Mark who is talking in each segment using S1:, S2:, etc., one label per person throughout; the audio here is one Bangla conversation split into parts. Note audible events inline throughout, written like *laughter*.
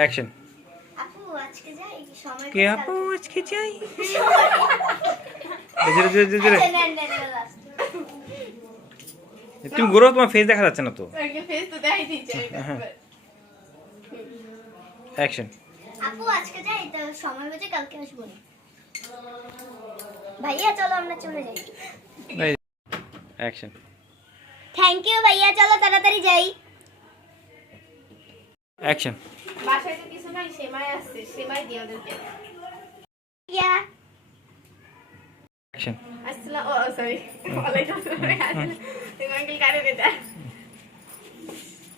S1: অ্যাকশন
S2: আপু আজকে যাই? সময়
S1: কে আপু আজকে যাই। *laughs* তুমি ঘুরো তোমার ফেস দেখা যাচ্ছে না তো।
S3: আগে ফেস তো দেখাই দিচ্ছে
S1: হ্যাঁ। অ্যাকশন
S2: আপু আজকে যাই? তো সময় বুঝে কালকে আসব ভাইয়া চলো আমরা চলে যাই।
S1: অ্যাকশন
S2: থ্যাংক ইউ ভাইয়া চলো তাড়াতাড়ি যাই।
S1: অ্যাকশন
S3: বাসায় তো কিছু নাই সেমাই আসছে সেমাই দিয়ে ওদেরকে।
S2: ইয়া।
S1: অ্যাকশন
S3: আসসালাম ও সরি ওয়ালাইকুম আসসালাম তুমি আঙ্কেল কারে দিতে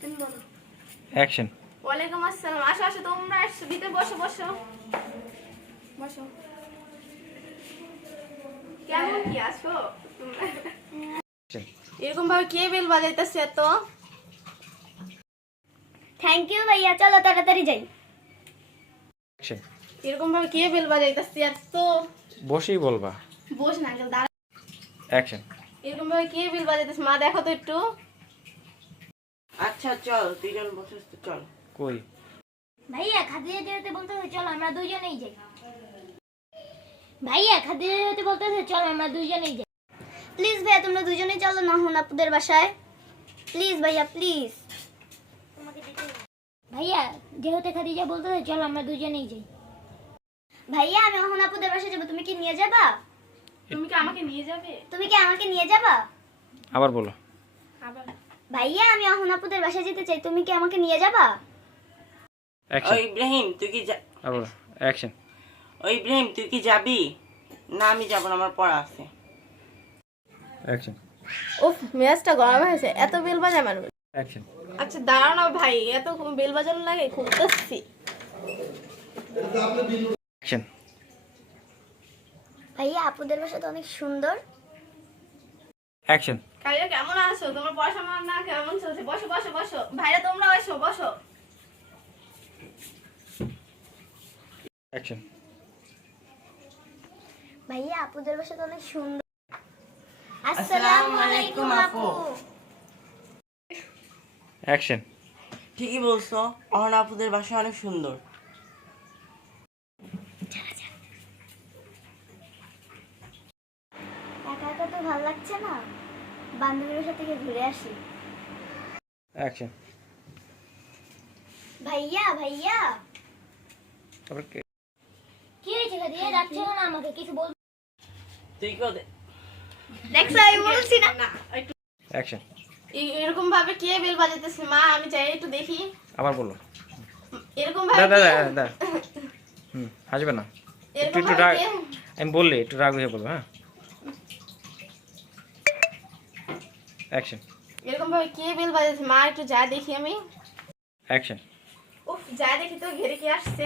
S3: তুমি বলো।
S1: অ্যাকশন
S3: ওয়ালাইকুম আসসালাম আসো আসো তোমরা আসো ভিতরে বসো বসো। বসো। কেমন কি আসো এরকম ভাবে কে বেল বাজাইতেছে এত?
S2: থ্যাংক ইউ ভাইয়া। চলো তাড়াতাড়ি যাই।
S3: এরকম ভাবে কে বেল বাজাইতেছে এত
S1: বসেই বলবা।
S3: বস না আঙ্কেল দাঁড়া।
S1: অ্যাকশন।
S3: এরকম ভাবে কে বেল বাজাইতেছে? মা দেখো তো একটু।
S4: আচ্ছা চল দুইজন বসিস তো চল।
S1: কই?
S2: ভাইয়া খাদিজা যেতে বলতেছে চলো আমরা দুজনেই যাই। ভাইয়া খাদিজা যেতে বলতেছে চলো আমরা দুইজনেই যাই। প্লিজ ভাইয়া তোমরা দুজনেই চলো না হন আপুদের বাসায়। প্লিজ ভাইয়া প্লিজ ভাইয়া যেহেতু খাদিজা বলতেছে চলো আমরা দুজনেই যাই। ভাইয়া আমি অহন আপুদের বাসায় যাব। তুমি কি নিয়ে যাবা?
S3: তুমি কি আমাকে নিয়ে যাবে?
S2: তুমি কি আমাকে নিয়ে যাবা?
S1: আবার বলো।
S3: আবার।
S2: ভাইয়া আমি অহন আপুদের বাসায় যেতে চাই। তুমি কি আমাকে নিয়ে যাবা?
S4: ও
S1: অ্যাকশন
S4: ইব্রাহিম তুই কি যা-
S1: আবার অ্যাকশন
S4: ও ইব্রাহিম তুই কি যাবি? না আমি যাব না আমার পড়া আছে।
S1: অ্যাকশন
S3: উফ মেজাজটা গরম হয়েছে। এত বেল বাজায় মানুষ।
S1: অ্যাকশন
S3: আচ্ছা দাঁড়াও না ভাই এত বেল বাজানো লাগে খুব
S2: ভাইয়া আপুদের বাসা তো অনেক সুন্দর।
S1: অ্যাকশন
S3: কাইয়া কেমন আছো? তোমার পড়াশোনা না কেমন চলছে? বসো বসো বসো। ভাইরা তোমরা বসো বসো।
S1: অ্যাকশন
S2: ভাইয়া আপুদের বাসা তো অনেক সুন্দর।
S4: আসসালামু আলাইকুম আপু।
S1: অ্যাকশন
S4: ঠিকই বলছো অহন আপুদের বাসা অনেক সুন্দর।
S2: একা একা তো ভালো লাগছে না। বান্ধবীর সাথে গিয়ে ঘুরে আসি।
S1: অ্যাকশন
S2: ভাইয়া ভাইয়া।
S1: তারপর কে?
S2: কি হয়েছে দিয়ে যাচ্ছে না আমাকে কিছু বল
S4: তুই
S2: দেখছ আমি বলছি না।
S3: না
S1: অ্যাকশন
S3: এরকম ভাবে কে বেল বাজাইতেছে? মা আমি চাই একটু দেখি।
S1: আবার বলো।
S3: এরকম ভাবে
S1: দা
S3: কে-
S1: হুম হাসবে না। একটু একটু রাগ আমি বললে একটু রাগ হয়ে বলব হ্যাঁ? অ্যাকশন
S3: এরকম ভাবে কে বেল বাজাইছে মা একটু যা দেখি আমি।
S1: অ্যাকশন
S3: উফ যা দেখি তো ঘেরে কে আসছে?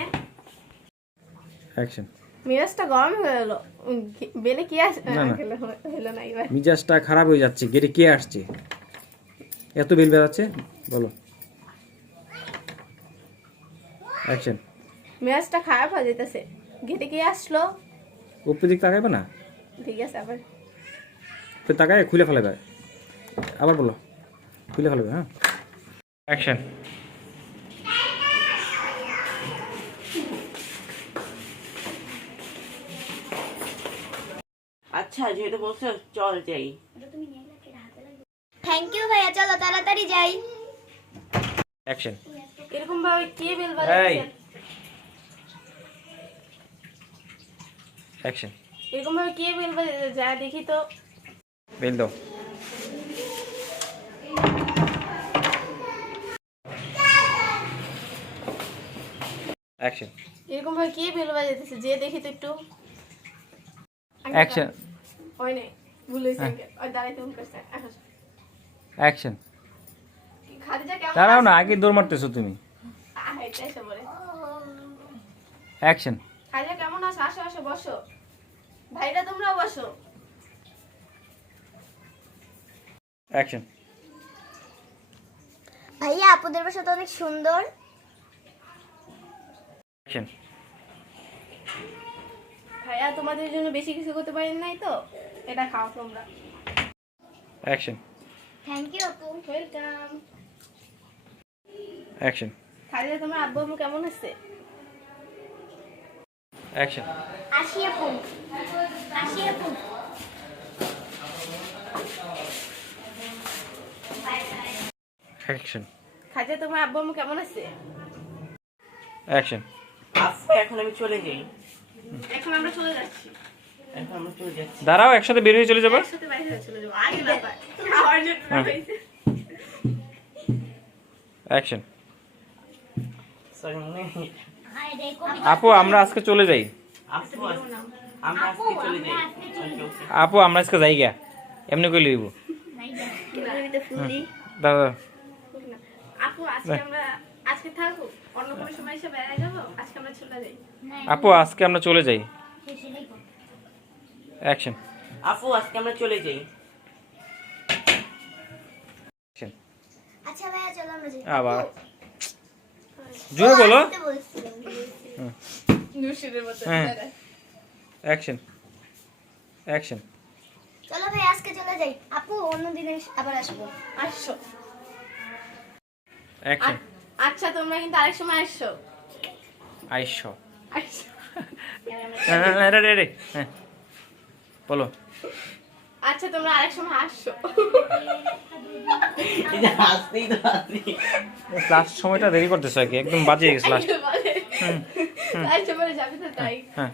S1: অ্যাকশন
S3: মেজাজটা গরম হয়ে গেল। বেলে কি আসছে। হলো হলো না এবার।
S1: মিজাজটা খারাপ হয়ে যাচ্ছে গেটে কে আসছে? এত বিল বেড়াচ্ছে? বলো। অ্যাকশন
S3: মেজাজটা খারাপ হয়ে যেতেছে। ঘেটে কে আসলো?
S1: উপর দিক তাকাইবে না?
S3: ঠিক আছে আবার।
S1: তো তাকায় খুলে ফেলাবে আবার বলো। খুলে ফেলাবে হ্যাঁ? অ্যাকশন
S4: আচ্ছা যেহেতু বলছো চল যাই।
S2: থ্যাংক ইউ ভাইয়া চলো তাড়াতাড়ি যাই
S1: অ্যাকশন
S3: এরকম ভাবে কে বেল
S1: এই।
S3: বাজাইছে
S1: অ্যাকশন
S3: এরকম ভাবে কে বেল বাজাইছে যা দেখি তো।
S1: বেল দাও। অ্যাকশন
S3: এরকম ভাবে কে বেল বাজাইতেছে যে দেখি তো একটু।
S1: অ্যাকশন
S3: হয় নাই। ভুল হয়েছে।
S1: হ্যাঁ।
S3: আঙ্কেল। ওই দাঁড়াইতে ভুল করছে এখন।
S1: অ্যাকশন দাঁড়াও
S3: আছে?
S1: না আগে দৌড় মারতেছো তুমি। অ্যাকশন
S3: খাদিজা কেমন আছো? আসো আসো বসো। ভাইরা তোমরাও বসো।
S1: অ্যাকশন
S2: ভাইয়া আপুদের বাসা তো অনেক সুন্দর।
S1: অ্যাকশন
S3: ভাইয়া তোমাদের জন্য বেশি কিছু করতে পারি নাই তো? এটা খাও তোমরা।
S1: অ্যাকশন
S2: থ্যাংক ইউ আপু
S3: ওয়েলকাম
S1: অ্যাকশন
S3: খাদিজা তোমার আব্বু আম্মু কেমন আছে?
S1: অ্যাকশন
S2: আসি আপু আসি আপু
S1: অ্যাকশন
S3: খাদিজা তোমার আব্বু আম্মু কেমন আছে?
S1: অ্যাকশন
S4: আফু এখন আমি চলে যাই।
S3: এখন আমরা চলে যাচ্ছি।
S1: দাঁড়াও একসাথে বের হয়ে চলে যাবে।
S3: হয়ে
S1: হ্যাঁ। অ্যাকশন আপু আমরা আজকে চলে যাই।
S4: আপু আমরা আজকে যাই।
S1: গা এমনি করে লইব
S2: নাই যা।
S3: কিন্তু ফুলি
S1: দাদা।
S3: আপু আজকে আমরা আজকে থাকব? অন্য কোনো সময় এসে বেড়ায় যাব? আজকে আমরা চলে যাই।
S1: আপু আজকে আমরা চলে যাই।
S2: সেটাই কর
S1: অ্যাকশন
S4: আপু আজকে আমরা চলে যাই।
S1: অ্যাকশন
S2: আচ্ছা ভাইয়া চলো আমরা যাই।
S1: আবার। জোরে বলো। হ্যাঁ। অ্যাকশন অ্যাকশন
S2: চলো ভাই আজকে চলে যাই। আপু অন্যদিন এস- আবার আসব।
S3: আসছো
S1: অ্যাকশন
S3: আচ্ছা তোমরা কিন্তু আরেক সময় আসছো
S1: আইস।
S3: আসছো।
S1: রে রে। হ্যাঁ। বলো।
S3: আচ্ছা তোমরা আরেক সময় আসছো
S1: লাস্ট সময়টা দেরি করতেছে আর কি একদম বাজে গেছে লাস্ট
S3: বলে লাস্টে বলে যাবে তো তাই।
S1: হ্যাঁ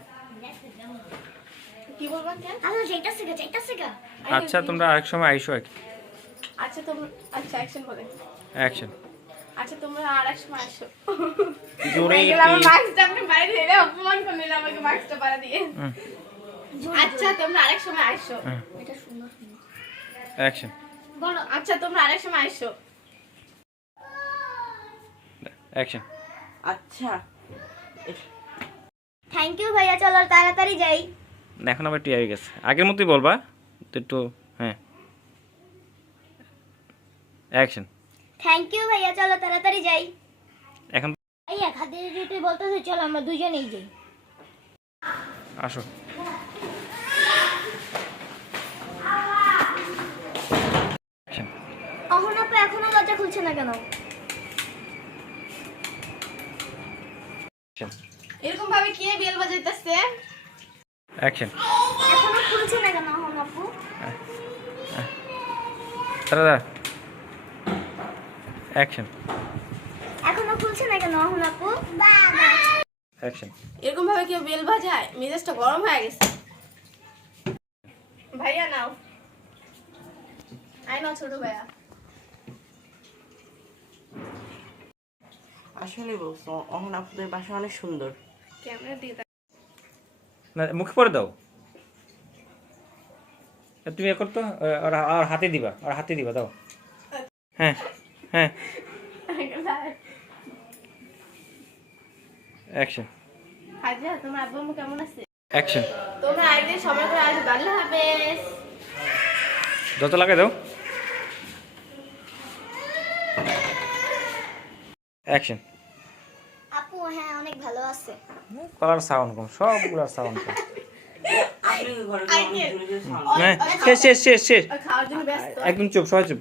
S2: গা
S1: আচ্ছা তোমরা আরেক সময় আইসো আর কি।
S3: আচ্ছা তোমরা আচ্ছা অ্যাকশন বলে।
S1: অ্যাকশন
S3: আচ্ছা তোমরা আর এক সময় আসো।
S1: জোরে
S3: আমার মাস্কটা আপনি বাইরে ধরে অপমান করলেন আমাকে মাস্কটা পাড়া দিয়ে।
S1: হুম,
S3: আচ্ছা তোমরা আরেক সময় আসো
S1: হুম,
S2: এটা সুন্দর।
S1: অ্যাকশন
S3: বলো আচ্ছা তোমরা আরেক সময় আসো
S1: অ্যাকশন
S4: আচ্ছা।
S2: থ্যাংক ইউ ভাইয়া। চলো তাড়াতাড়ি যাই।
S1: এখন আবার টিয়া হয়ে গেছে। আগের মতোই বলবা তো একটু হ্যাঁ। অ্যাকশন
S2: থ্যাংক ইউ ভাইয়া। চলো তাড়াতাড়ি যাই।
S1: এখন
S2: ভাইয়া খাদের যদি বলতেছে চলো আমরা দুজনেই যাই।
S1: আসো অ্যাকশন
S2: অহন আপু এখনও দরজা খুলছে না কেন?
S3: এরকম ভাবে কে বেল বাজাইতেছে?
S1: অ্যাকশন
S2: এখনও খুলছে না কেন অহন আপু?
S1: দাঁড়া দাঁড়া অ্যাকশন
S2: এখনও খুলছে না কেন অহন আপু?
S1: অ্যাকশন
S3: এরকম ভাবে কেউ বেল বাজায় মেজাজটা গরম হয়ে গেছে। ভাইয়া নাও। আই নাও ছোট ভাইয়া।
S4: আসলে বলছো অহন আপুদের বাসা অনেক সুন্দর।
S3: ক্যামেরা দিয়ে
S1: না মুখে পরে দাও। তুমি এ করতো আর হাতে দিবা আর হাতে দিবা দাও। হ্যাঁ হ্যাঁ। অ্যাকশন
S3: হাজিয়া তোমার আব্বু আম্মু কেমন আছে?
S1: অ্যাকশন
S3: তোমরা আরেকদিন সময় করে আসবে আল্লাহ হাফেজ।
S1: যত লাগে দাও। অ্যাকশন
S2: হ্যাঁ অনেক ভালো আছে।
S1: কলার সাউন্ড কম সবগুলোর সাউন্ড কম। হ্যাঁ শেষ শেষ শেষ একদম চুপ সবাই চুপ।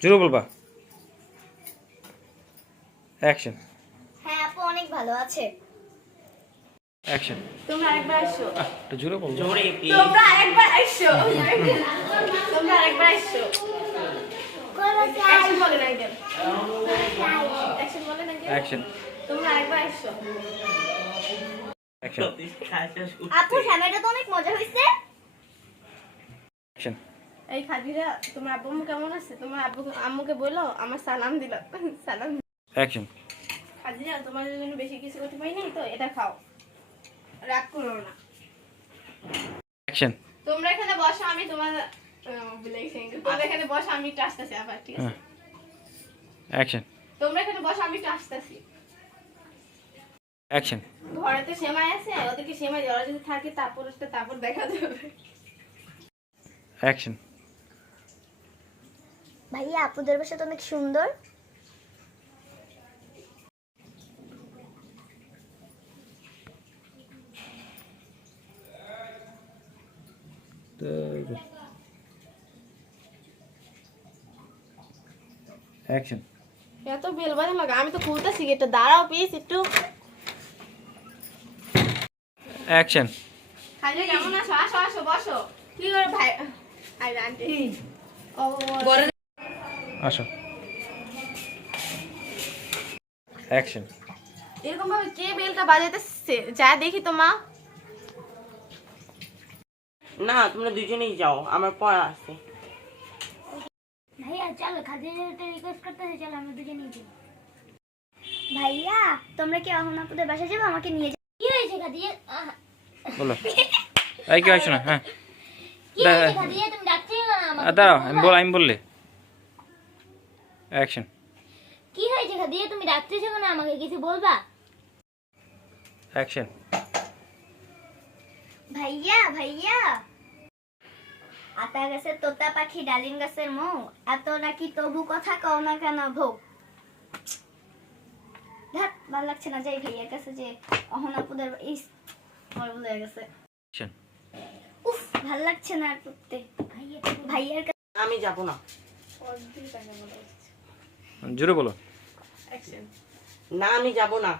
S1: জোরে বলবা। অ্যাকশন
S2: হ্যাঁ আপু অনেক ভালো আছে।
S1: অ্যাকশন
S3: তোমরা আরেকবার আসো
S1: একটু জোরে বলব।
S4: জোরে।
S3: তোমরা আরেকবার আসো তোমরা আরেকবার আসো অ্যাকশন বলেন আঙ্কেল অ্যাকশন বলেন আঙ্কেল
S1: অ্যাকশন
S3: তোমরা আরেকবার আসো
S1: অ্যাকশন
S4: সত্যি খাস খাস করছে।
S2: আপু ক্যামেরাটা তো অনেক মজা হয়েছে
S3: এই খাদিরা তোমার আব্বু আম্মু কেমন আছে? তোমার আব্বু আম্মুকে বলো আমার সালাম দিল। সালাম
S1: অ্যাকশন
S3: খাদিরা তোমাদের জন্য বেশি কিছু করতে পারি নাই তো এটা খাও। রাগ করো না।
S1: অ্যাকশন
S3: তোমরা এখানে বসো আমি তোমার গেছি তোমরা এখানে বসো আমি একটু আসতেছি আবার ঠিক আছে?
S1: হ্যাঁ। অ্যাকশন
S3: তোমরা এখানে বসো আমি একটু আসতেছি।
S1: অ্যাকশন
S3: ঘরে তো সেমাই আছে ওদেরকে সেমাই দেওয়া যদি থাকে তারপর ওটা তারপর দেখা যাবে।
S1: অ্যাকশন
S2: ভাইয়া আপুদের বাসা তো অনেক সুন্দর।
S1: অ্যাকশন
S3: এত বেল বাজা লাগা আমি তো খুলতেছি এটা দাঁড়াও প্লিজ একটু।
S1: অ্যাকশন
S3: খালি কেমন আছো? আসো আসো বসো। কি করে ভাই আই আন্টি। ও
S1: আসো। অ্যাকশন
S3: এরকম ভাবে কে বেলটা বাজাইতেছে যা দেখি তো মা।
S4: না তোমরা দুজনেই যাও। আমার পড়া আছে।
S2: ভাইয়া চলো খাদিজাটা রিকোয়েস্ট করতেছে চলো আমরা দুজনেই যাই। ভাইয়া তোমরা কি অহন আপুদের বাসায় যাবে? আমাকে নিয়ে যাও। কি হয়েছে খাদিজা?
S1: বলো। এই কি হয়েছে না? হ্যাঁ। দাঁড়াও আমি বল আমি বললে। অ্যাকশন
S2: কি হয়েছে খাদিজা তুমি ডাকতেছো না আমাকে কিছু বলবা?
S1: অ্যাকশন
S2: ভাইয়া ভাইয়া। আতা গাছের তোতা পাখি ডালিম গাছের মৌ। এত নাকি তবু কথা কও না কেন ভৌ ধ্যাত ভালো লাগছে না যাই ভাইয়ার কাছে যে অহনাপুদের হয়ে গেছে। উফ ভালো লাগছে না আর করতে। ভাইয়ার
S4: আমি যাব না।
S1: জোরে বলো।
S4: না আমি যাব না।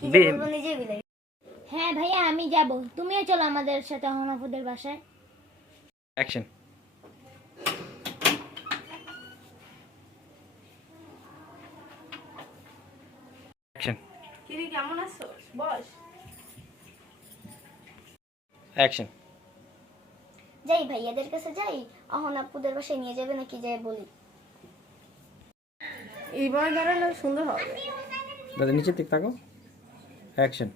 S2: কি যে
S1: বে-
S2: বলব নিজেই বিলাই হ্যাঁ ভাইয়া আমি যাব। তুমিও চলো আমাদের সাথে বাসায়।
S1: অ্যাকশন
S3: কিরে কেমন আছো? বস।
S1: অ্যাকশন
S2: যাই ভাইয়াদের কাছে যাই অহনাপুদের বাসায় নিয়ে যাবে নাকি যাই বলি।
S3: এইবার দাঁড়ালে সুন্দর হবে।
S1: দাদা নিচের দিক তাকো অ্যাকশন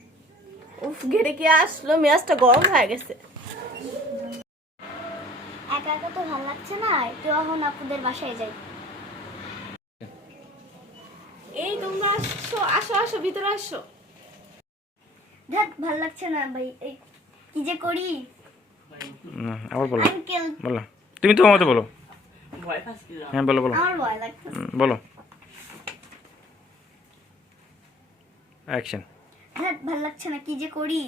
S3: উফ ঘেরে কি আসলো? মেজাজটা গরম হয়ে গেছে।
S2: একা একা তো ভালো লাগছে না একটু অহনাপুদের বাসায় যাই।
S3: এই তোমরা আসছো আসো আসো ভিতরে আসো।
S2: দেখ ভালো লাগছে না ভাই এই কি যে করি?
S1: আবার বলো
S2: আঙ্কেল।
S1: বলো। তুমি তোমার মতো বলো।
S4: ভয়
S1: হ্যাঁ বলো বলো।
S2: আমার ভয় লাগছে
S1: বলো। অ্যাকশন
S2: দেখ ভালো লাগছে না কি যে করি?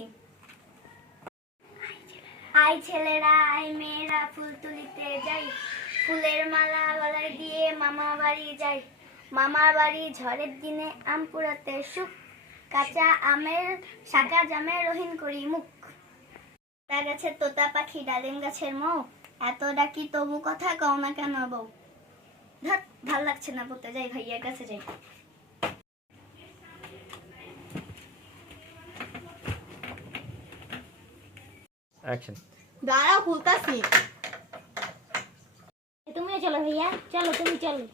S2: আই ছেলেরা আই মেয়েরা ফুল তুলিতে যাই। ফুলের মালা গলায় দিয়ে মামা বাড়ি যাই। মামা বাড়ি ঝড়ের দিনে আম পুরাতে সুখ কাঁচা আমের শাকা জামের রহিন করি মুখ। তা গাছের তোতা পাখি ডালিম গাছের মৌ এত ডাকি তবু কথা কও না কেন বউ? ধর ভালো লাগছে না বলতে যাই ভাইয়ার কাছে যাই।
S1: অ্যাকশন
S3: দাঁড়াও খুলতাছি।
S2: তুমিও চলো ভাইয়া চলো তুমি চলো।